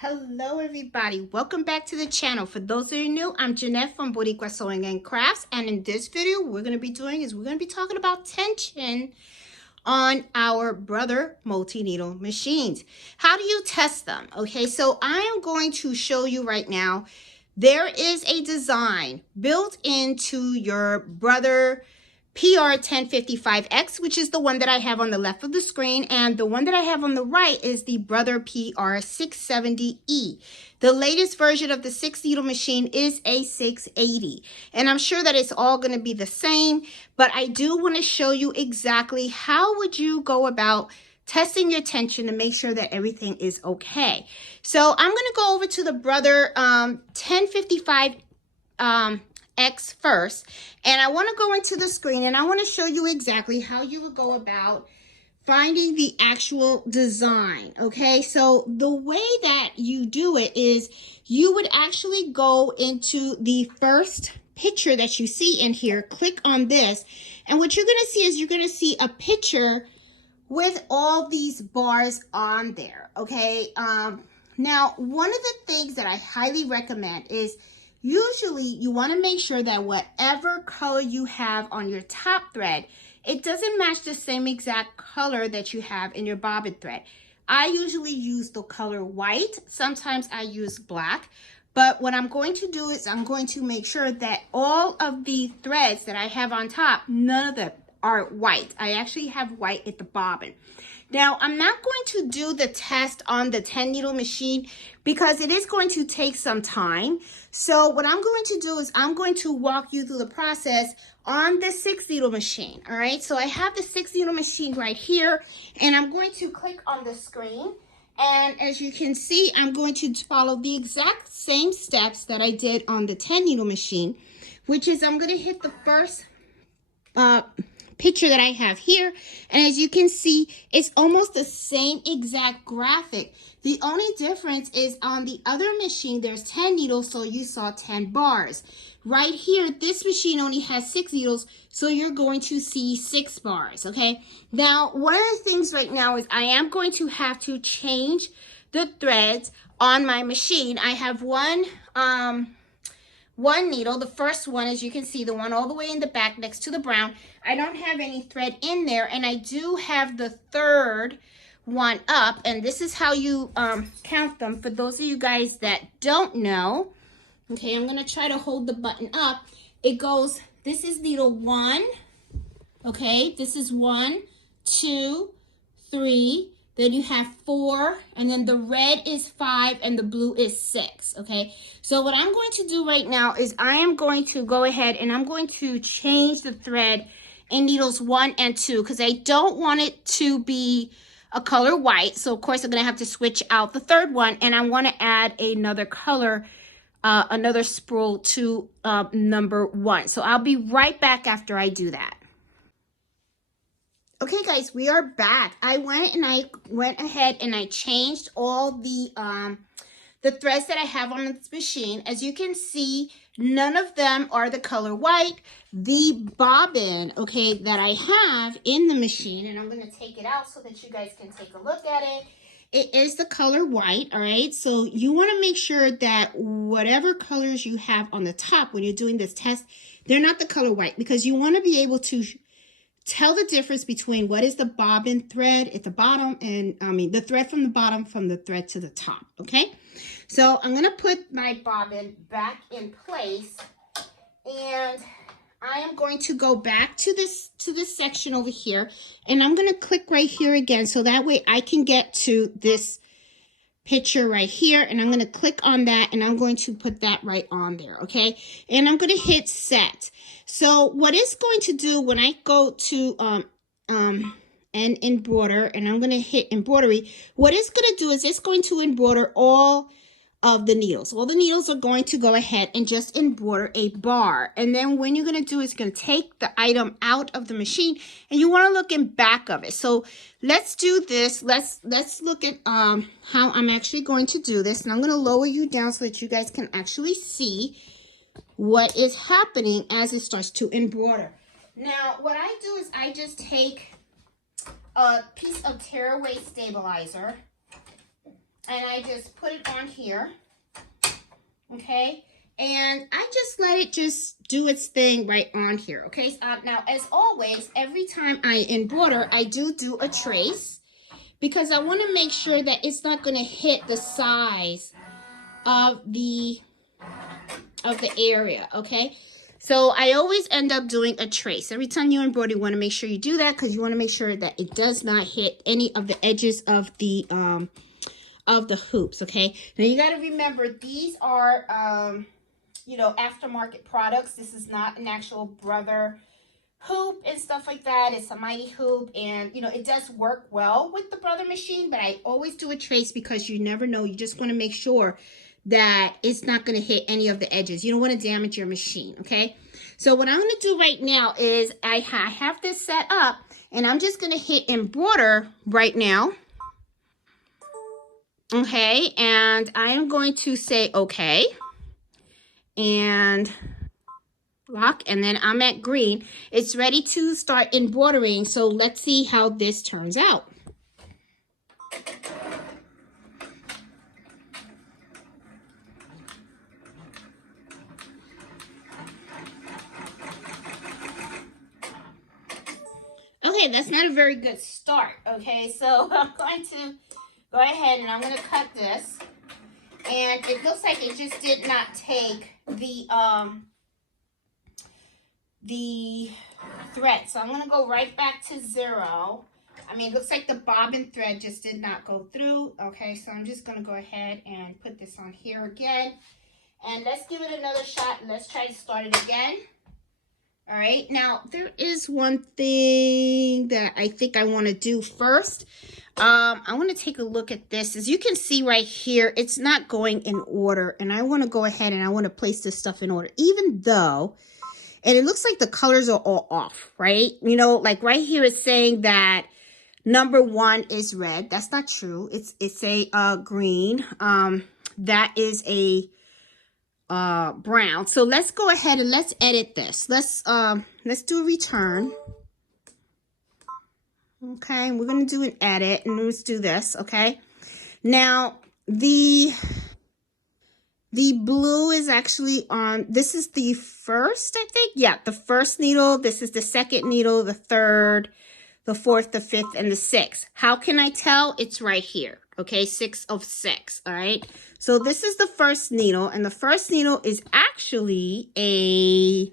Hello everybody, welcome back to the channel. For those of you new, I'm Jeanette from Boricua Sewing and Crafts, and in this video we're going to be talking about tension on our Brother multi-needle machines. How do you test them? Okay, so I am going to show you right now. There is a design built into your Brother PR670e, which is the one that I have on the left of the screen, and the one that I have on the right is the Brother PR670e. The latest version of the 6-needle machine is a 680, and I'm sure that it's all going to be the same, but I do want to show you exactly how would you go about testing your tension to make sure that everything is okay. So I'm going to go over to the Brother 1055 X first, and I want to go into the screen and I want to show you exactly how you would go about finding the actual design. Okay, so the way that you do it is you would actually go into the first picture that you see in here, click on this, and what you're going to see is you're going to see a picture with all these bars on there. Okay, now one of the things that I highly recommend is usually you want to make sure that whatever color you have on your top thread, it doesn't match the same exact color that you have in your bobbin thread. I usually use the color white. Sometimes I use black. But what I'm going to do is I'm going to make sure that all of the threads that I have on top, none of them are white. I actually have white at the bobbin. Now, I'm not going to do the test on the 10-needle machine because it is going to take some time. So what I'm going to do is I'm going to walk you through the process on the 6-needle machine. All right, so I have the 6-needle machine right here, and I'm going to click on the screen. And as you can see, I'm going to follow the exact same steps that I did on the 10-needle machine, which is I'm going to hit the first picture that I have here, and as you can see, it's almost the same exact graphic. The only difference is on the other machine there's 10 needles, so you saw 10 bars. Right here, this machine only has 6 needles, so you're going to see 6 bars. Okay, now one of the things right now is I am going to have to change the threads on my machine. I have one needle, the first one, as you can see, the one all the way in the back next to the brown. I don't have any thread in there, and I do have the third one up, and this is how you count them for those of you guys that don't know. Okay, I'm going to try to hold the button up. It goes, this is needle 1, okay, this is 1, 2, 3, then you have 4, and then the red is 5, and the blue is 6, okay? So what I'm going to do right now is I am going to go ahead and I'm going to change the thread in needles 1 and 2 because I don't want it to be a color white. So of course I'm going to have to switch out the third one, and I want to add another color, another spool to number 1. So I'll be right back after I do that. Okay guys, we are back. I went ahead and I changed all the threads that I have on this machine. As you can see, none of them are the color white. The bobbin, okay, that I have in the machine, and I'm going to take it out so that you guys can take a look at it. It is the color white, all right? So you want to make sure that whatever colors you have on the top when you're doing this test, they're not the color white, because you want to be able to tell the difference between what is the bobbin thread at the bottom and the thread from the bottom from the thread to the top. Okay, so I'm going to put my bobbin back in place, and I am going to go back to this section over here, and I'm going to click right here again so that way I can get to this picture right here, and I'm going to click on that, and I'm going to put that right on there. Okay, and I'm going to hit set. So what it's going to do when I go to and embroider, and I'm going to hit embroidery, what it's going to do is it's going to embroider all of the needles. All the needles are going to go ahead and just embroider a bar. And then when you're going to do is going to take the item out of the machine, and you want to look in back of it. So let's do this. Let's look at how I'm actually going to do this. And I'm going to lower you down so that you guys can actually see what is happening as it starts to embroider. Now, what I do is I just take a piece of tearaway stabilizer, and I just put it on here, okay? And I just let it just do its thing right on here, okay? Now, as always, every time I embroider, I do a trace because I want to make sure that it's not going to hit the size of the area, okay? So I always end up doing a trace. Every time you embroider, you want to make sure you do that because you want to make sure that it does not hit any of the edges of the hoops, okay? Now you got to remember these are you know, aftermarket products. This is not an actual Brother hoop and stuff like that. It's a Mighty hoop, and you know, it does work well with the Brother machine, but I always do a trace because you never know. You just want to make sure that it's not going to hit any of the edges. You don't want to damage your machine, okay? So what I'm going to do right now is I have this set up, and I'm just going to hit embroider right now. Okay, and I am going to say okay. And lock, and then I'm at green. It's ready to start embroidering, so let's see how this turns out. Okay, that's not a very good start, okay? So I'm going to go ahead and I'm going to cut this. And it looks like it just did not take the thread. So I'm going to go right back to 0. I mean, it looks like the bobbin thread just did not go through. Okay, so I'm just going to go ahead and put this on here again. And let's give it another shot. Let's try to start it again. All right, now there is one thing that I think I want to do first. I want to take a look at this. As you can see right here, it's not going in order. And I want to go ahead and I want to place this stuff in order, even though, and it looks like the colors are all off, right? You know, like right here it's saying that number 1 is red. That's not true. It's a green. That is a brown. So let's go ahead and let's edit this. Let's do a return. Okay, we're going to do an edit, and let's do this, okay? Now, the blue is actually on, this is the first, I think. Yeah, the first needle. This is the second needle, the third, the fourth, the fifth, and the sixth. How can I tell? It's right here, okay? 6 of 6, all right? So this is the first needle, and the first needle is actually a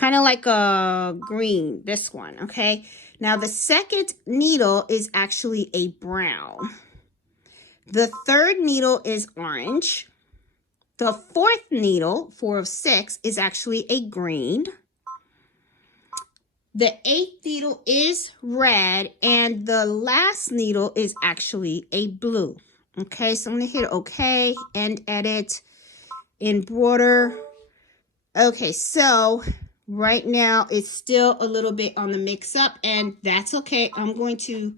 kind of like a green, this one, okay? Now, the second needle is actually a brown. The third needle is orange. The fourth needle, 4 of 6, is actually a green. The 8th needle is red. And the last needle is actually a blue. Okay, so I'm going to hit OK and edit, embroider. Okay, so right now, it's still a little bit on the mix-up, and that's okay. I'm going to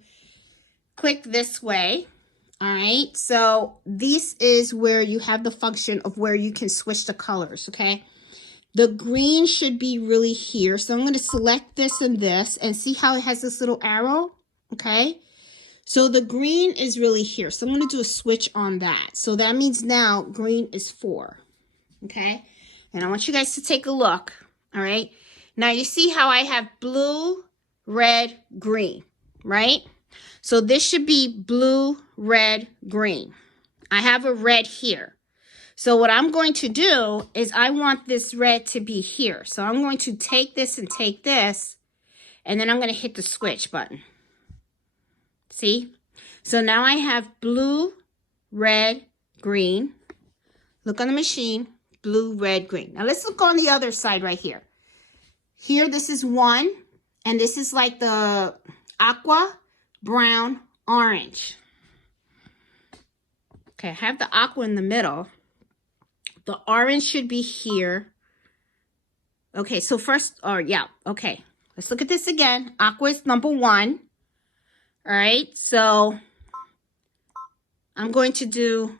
click this way. All right, so this is where you have the function of where you can switch the colors, okay? The green should be really here. So I'm going to select this and this, and see how it has this little arrow, okay? So the green is really here. So I'm going to do a switch on that. So that means now green is 4, okay? And I want you guys to take a look. All right. Now you see how I have blue, red, green, right? So this should be blue, red, green. I have a red here. So what I'm going to do is I want this red to be here. So I'm going to take this and take this, and then I'm going to hit the switch button. See? So now I have blue, red, green. Look on the machine. Blue, red, green. Now let's look on the other side right here. Here, this is 1, and this is like the aqua, brown, orange. Okay, I have the aqua in the middle. The orange should be here. Okay, so first, yeah, okay. Let's look at this again. Aqua is number 1. All right, so I'm going to do,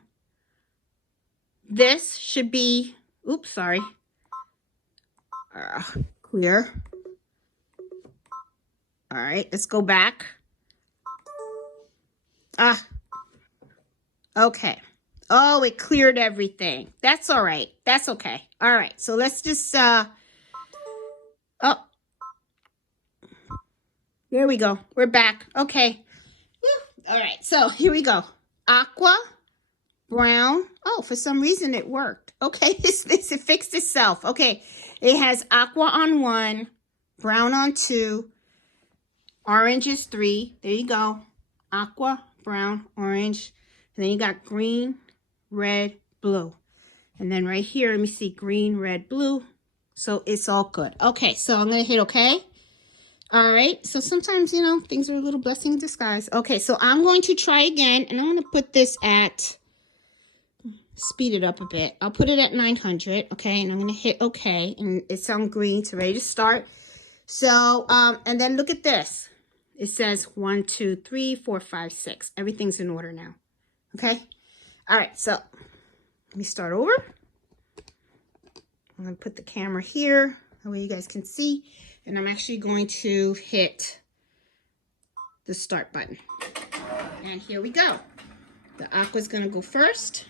this should be, oops, sorry. Clear. All right, let's go back. Okay. Oh, it cleared everything. That's all right. That's okay. All right. So let's just, oh, there we go. We're back. Okay. Woo. All right. So here we go. Aqua, brown. Oh, for some reason it worked. Okay. It fixed itself. Okay. It has aqua on 1, brown on 2, orange is 3. There you go. Aqua, brown, orange. And then you got green, red, blue. And then right here, let me see, green, red, blue. So it's all good. Okay, so I'm going to hit okay. All right, so sometimes, you know, things are a little blessing in disguise. Okay, so I'm going to try again, and I'm going to put this at, speed it up a bit. I'll put it at 900, okay, and I'm going to hit okay. And it's on green, it's ready to start. So, and then look at this. It says 1, 2, 3, 4, 5, 6. Everything's in order now. Okay. All right. So let me start over. I'm going to put the camera here. That way you guys can see. And I'm actually going to hit the start button. And here we go. The aqua is going to go first.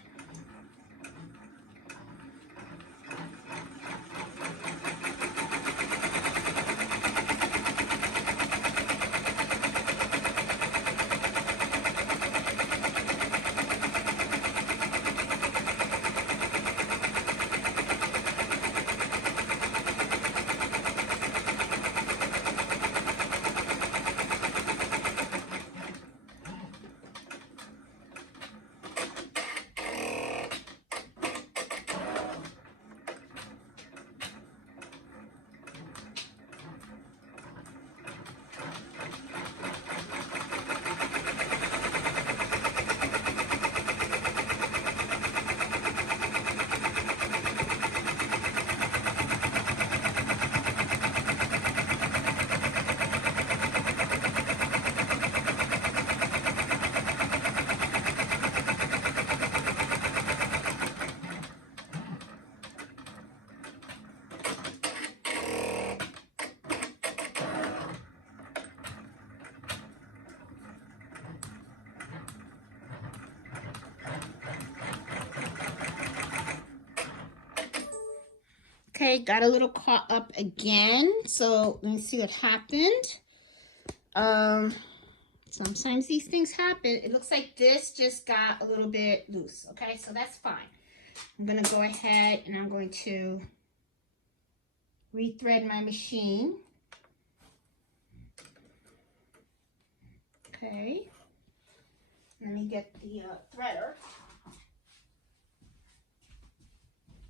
Okay, got a little caught up again. So let me see what happened. Sometimes these things happen. It looks like this just got a little bit loose. Okay, so that's fine. I'm going to go ahead and I'm going to rethread my machine. Okay. Let me get the threader.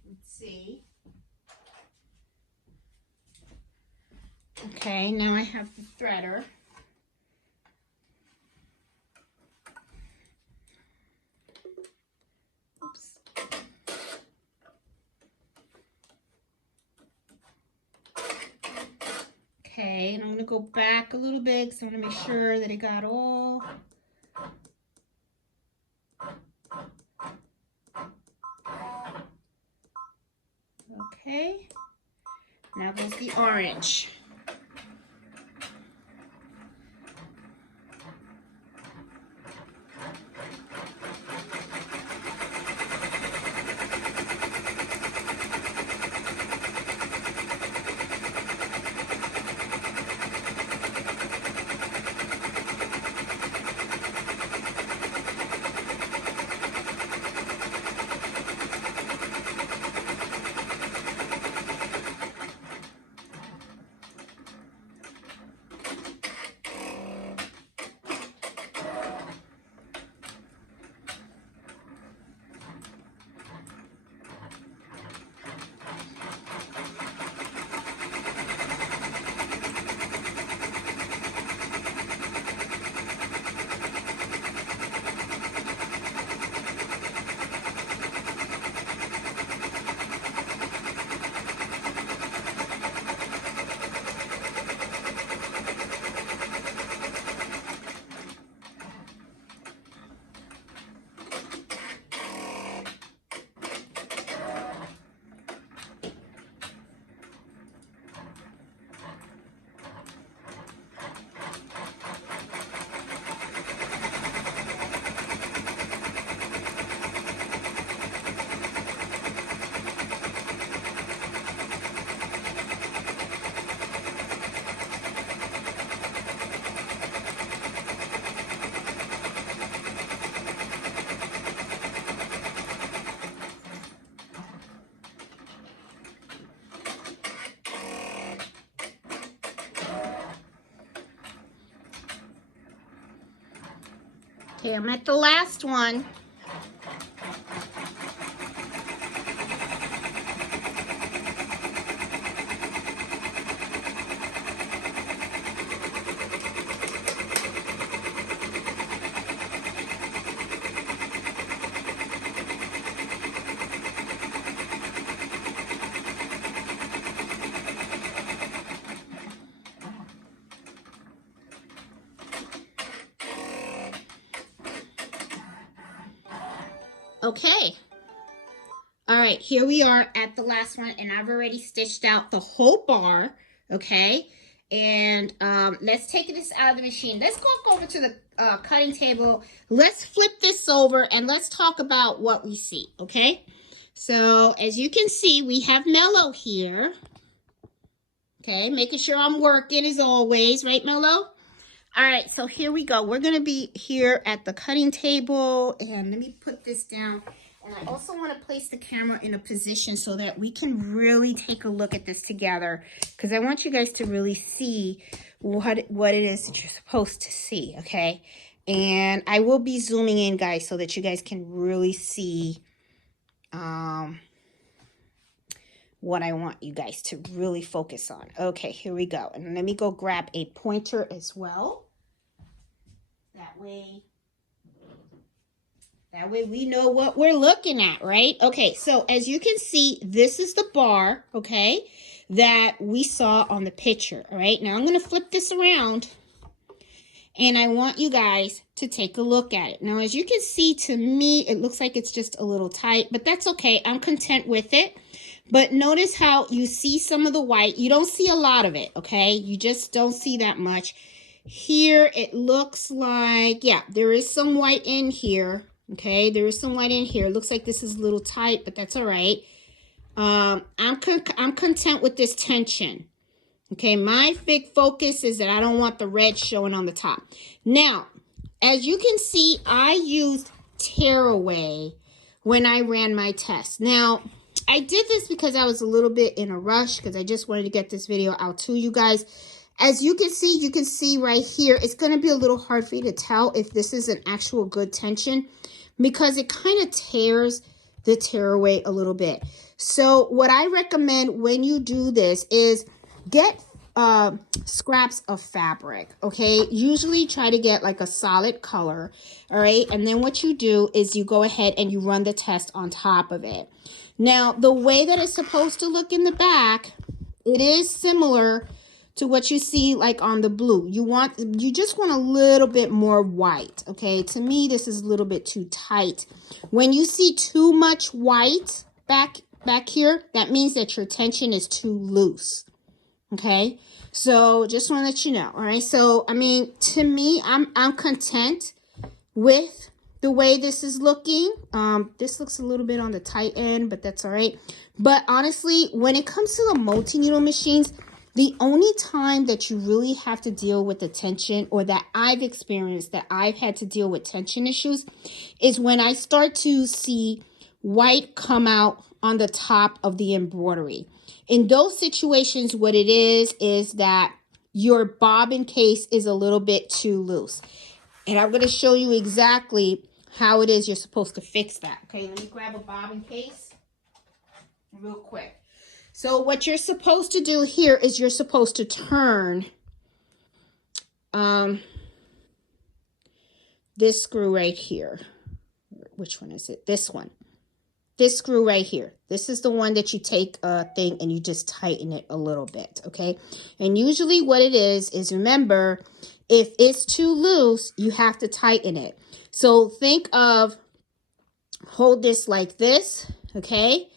Let's see. Okay, now I have the threader. Oops. Okay, and I'm going to go back a little bit because I want to make sure that it got all. Okay, now goes the orange. Okay, I'm at the last one. Okay. All right, here we are at the last one, and I've already stitched out the whole bar, okay? And let's take this out of the machine. Let's go over to the cutting table. Let's flip this over, and let's talk about what we see, okay? So, as you can see, we have Mellow here. Okay, making sure I'm working as always, right, Mellow? All right, so here we go. We're going to be here at the cutting table, and let me put this down. And I also want to place the camera in a position so that we can really take a look at this together, because I want you guys to really see what it is that you're supposed to see, okay? And I will be zooming in, guys, so that you guys can really see what I want you guys to really focus on. Okay, here we go. And let me go grab a pointer as well. That way we know what we're looking at, right? Okay, so as you can see, this is the bar, okay, that we saw on the picture, all right? Now I'm going to flip this around, and I want you guys to take a look at it. Now, as you can see, to me, it looks like it's just a little tight, but that's okay. I'm content with it. But notice how you see some of the white. You don't see a lot of it, okay? You just don't see that much. Here, it looks like, yeah, there is some white in here, okay? There is some white in here. It looks like this is a little tight, but that's all right. I'm content with this tension, okay? My big focus is that I don't want the red showing on the top. Now, as you can see, I used tearaway when I ran my test. Now, I did this because I was a little bit in a rush because I just wanted to get this video out to you guys. As you can see right here, it's going to be a little hard for you to tell if this is an actual good tension because it kind of tears the tearaway a little bit. So what I recommend when you do this is get scraps of fabric, okay? Usually try to get like a solid color, all right? And then what you do is you go ahead and you run the test on top of it. Now, the way that it's supposed to look in the back, it is similar to what you see like on the blue. You just want a little bit more white, okay? To me, this is a little bit too tight. When you see too much white back here, that means that your tension is too loose, okay? So just want to let you know, all right? So, I mean, to me, I'm content with the way this is looking. This looks a little bit on the tight end, but that's all right. But honestly, when it comes to the multi-needle machines, the only time that you really have to deal with the tension, or that I've experienced that I've had to deal with tension issues, is when I start to see white come out on the top of the embroidery. In those situations, what it is that your bobbin case is a little bit too loose. And I'm going to show you exactly how it is you're supposed to fix that. Okay, let me grab a bobbin case real quick. So what you're supposed to do here is you're supposed to turn this screw right here. Which one is it? This one. This screw right here. This is the one that you take a thing and you just tighten it a little bit, okay? And usually what it is remember, if it's too loose, you have to tighten it. So think of, hold this like this, okay?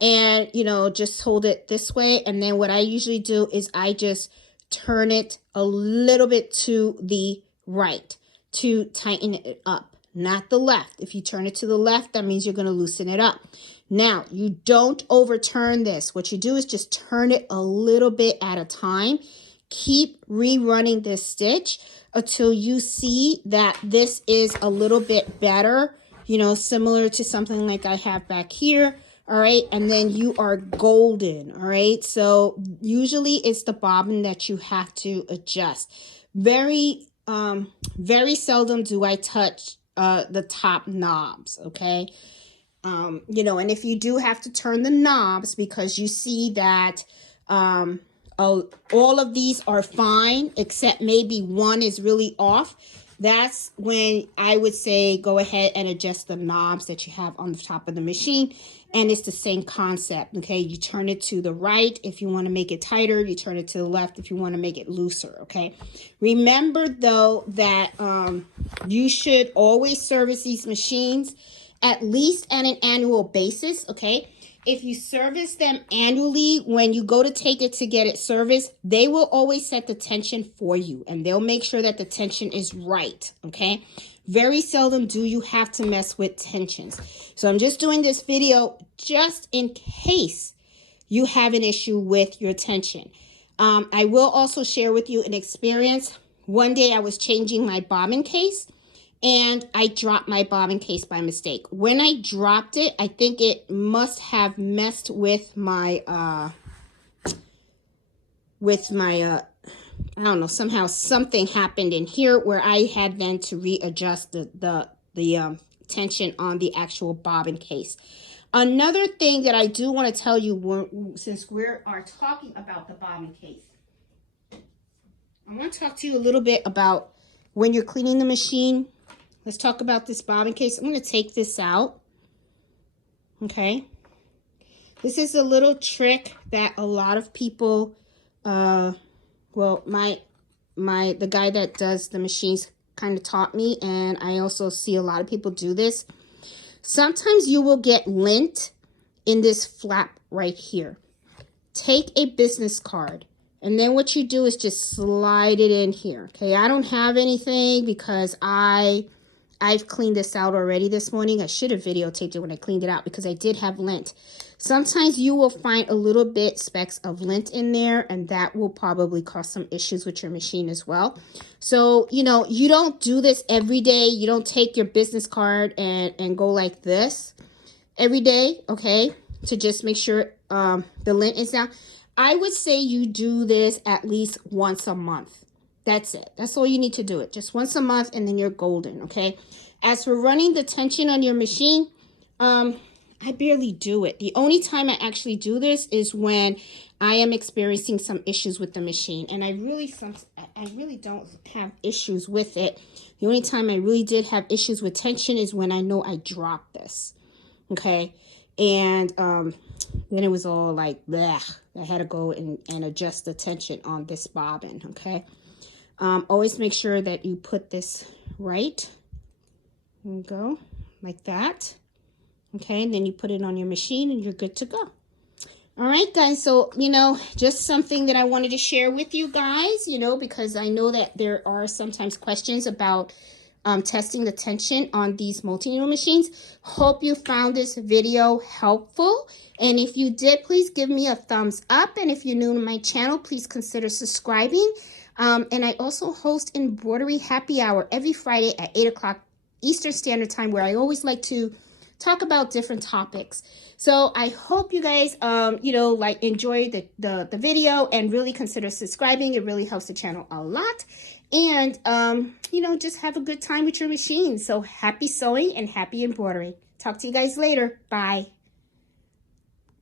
And, you know, just hold it this way. And then what I usually do is I just turn it a little bit to the right to tighten it up, not the left. If you turn it to the left, that means you're going to loosen it up. Now, you don't overturn this. What you do is just turn it a little bit at a time. Keep rerunning this stitch until you see that this is a little bit better, you know, similar to something like I have back here. All right, and then you are golden. All right, so usually it's the bobbin that you have to adjust. Very seldom do I touch the top knobs, okay? You know, and if you do have to turn the knobs because you see that all of these are fine except maybe one is really off, that's when I would say go ahead and adjust the knobs that you have on the top of the machine. And it's the same concept, okay? You turn it to the right if you want to make it tighter. You turn it to the left if you want to make it looser, okay? Remember, though, that you should always service these machines at least on an annual basis, okay? If you service them annually, when you go to take it to get it serviced, they will always set the tension for you, and they'll make sure that the tension is right, okay? Very seldom do you have to mess with tensions. So I'm just doing this video just in case you have an issue with your tension. I will also share with you an experience. One day I was changing my bobbin case, and I dropped my bobbin case by mistake. When I dropped it, I think it must have messed with my, I don't know, somehow something happened in here where I had then to readjust the tension on the actual bobbin case. Another thing that I do want to tell you, since we are talking about the bobbin case, I want to talk to you a little bit about when you're cleaning the machine. Let's talk about this bobbin case. I'm going to take this out. Okay. This is a little trick that a lot of people, well, the guy that does the machines kind of taught me, and I also see a lot of people do this. Sometimes you will get lint in this flap right here. Take a business card, and then what you do is just slide it in here. Okay, I don't have anything because I've cleaned this out already this morning. I should have videotaped it when I cleaned it out because I did have lint. Sometimes you will find a little bit specks of lint in there, and that will probably cause some issues with your machine as well. So, you know, you don't do this every day. You don't take your business card and go like this every day, okay, to just make sure the lint is down. I would say you do this at least once a month. That's it. That's all you need to do it. Just once a month, and then you're golden, okay? As for running the tension on your machine, I barely do it. The only time I actually do this is when I am experiencing some issues with the machine. And I really don't have issues with it. The only time I really did have issues with tension is when I know I dropped this, okay? And then it was all like, bleh. I had to go and adjust the tension on this bobbin, okay? Always make sure that you put this right. There you go, like that. Okay, and then you put it on your machine and you're good to go. All right, guys, so, you know, just something that I wanted to share with you guys, you know, because I know that there are sometimes questions about testing the tension on these multi-needle machines. Hope you found this video helpful. And if you did, please give me a thumbs up. And if you're new to my channel, please consider subscribing. And I also host Embroidery Happy Hour every Friday at 8 o'clock Eastern Standard Time, where I always like to talk about different topics. So I hope you guys, you know, like enjoy the video and really consider subscribing. It really helps the channel a lot. And, you know, just have a good time with your machine. So happy sewing and happy embroidery. Talk to you guys later. Bye.